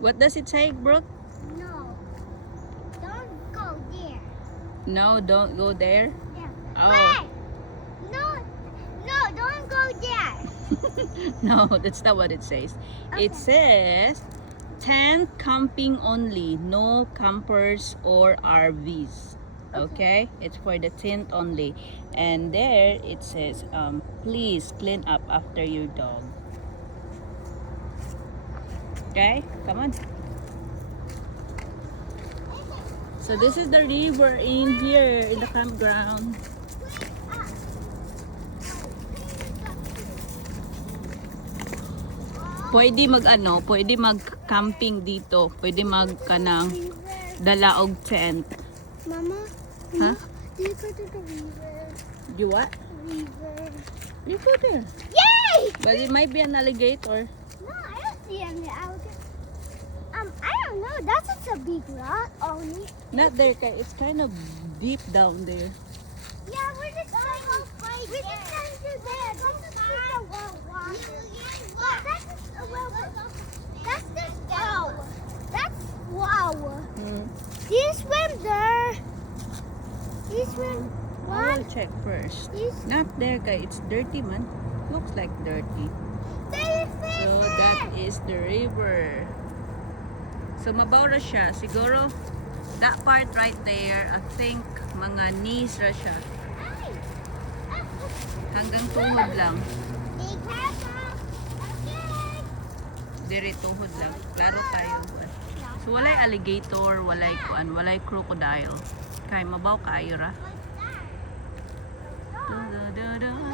What does it say, Brooke? No. Don't go there. No, don't go there. Yeah. Oh. Wait! No, no, don't go there. No, that's not what it says. It Okay. says tent camping only, no campers or RVs. Okay, it's for the tent only. And there it says please clean up after your dog. Okay, come on. So this is the river in here in the campground. Pwede mag-camping dito. Pwede mag-kanang dala og tent. Mama, Huh? do you go to the river? You what? River. You go there. Yay! But it might be an alligator. No, I don't see any alligator. I don't know. That's just a big rock only. Not there, kay. It's kind of deep down there. Yeah, we're just going to we're just going to there. That's just a well water. That's just a well water. That's just wow. That's wow. Hmm. Do you swim there? Do you swim? I What? will check first. Do you Not there, kay. It's dirty, man. Looks like dirty. There is fish So that is the river. So mabaw ra siya. Siguro that part right there, I think mga knees ra siya. Hanggang tuhod lang. Be careful. Okay. Dire tuhod lang. Klaro tayo. So walay alligator, walay kuan, walay crocodile. Kay mabaw kaayo ra. What's that? Da, da, da, da.